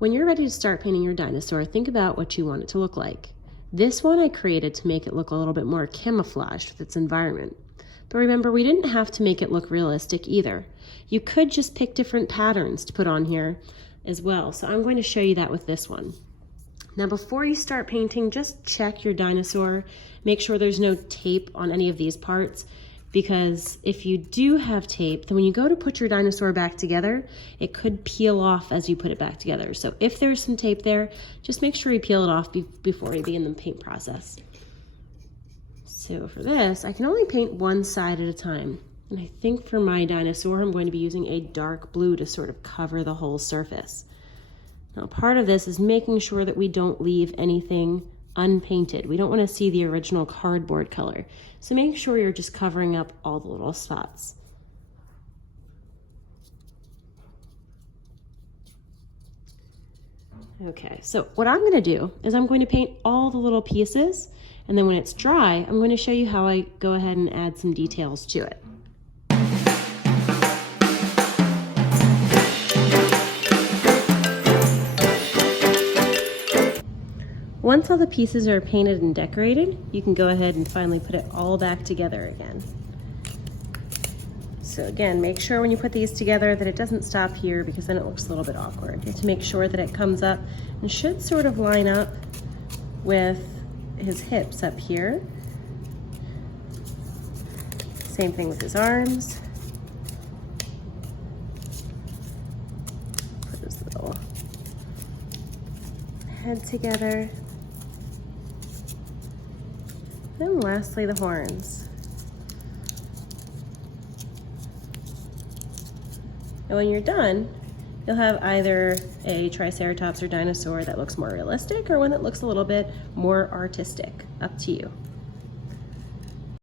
When you're ready to start painting your dinosaur, think about what you want it to look like. This one I created to make it look a little bit more camouflaged with its environment. But remember, we didn't have to make it look realistic either. You could just pick different patterns to put on here as well. So I'm going to show you that with this one. Now before you start painting, just check your dinosaur. Make sure there's no tape on any of these parts, because if you do have tape, then when you go to put your dinosaur back together, it could peel off as you put it back together. So if there's some tape there, just make sure you peel it off before you begin the paint process. So for this, I can only paint one side at a time. And I think for my dinosaur, I'm going to be using a dark blue to sort of cover the whole surface. Now part of this is making sure that we don't leave anything unpainted. We don't want to see the original cardboard color. So make sure you're just covering up all the little spots. Okay, so what I'm going to do is I'm going to paint all the little pieces, and then when it's dry, I'm going to show you how I go ahead and add some details to it. Once all the pieces are painted and decorated, you can go ahead and finally put it all back together again. So again, make sure when you put these together that it doesn't stop here, because then it looks a little bit awkward. You have to make sure that it comes up and should sort of line up with his hips up here. Same thing with his arms. Put his little head together. And lastly, the horns. And when you're done, you'll have either a Triceratops or dinosaur that looks more realistic, or one that looks a little bit more artistic. Up to you.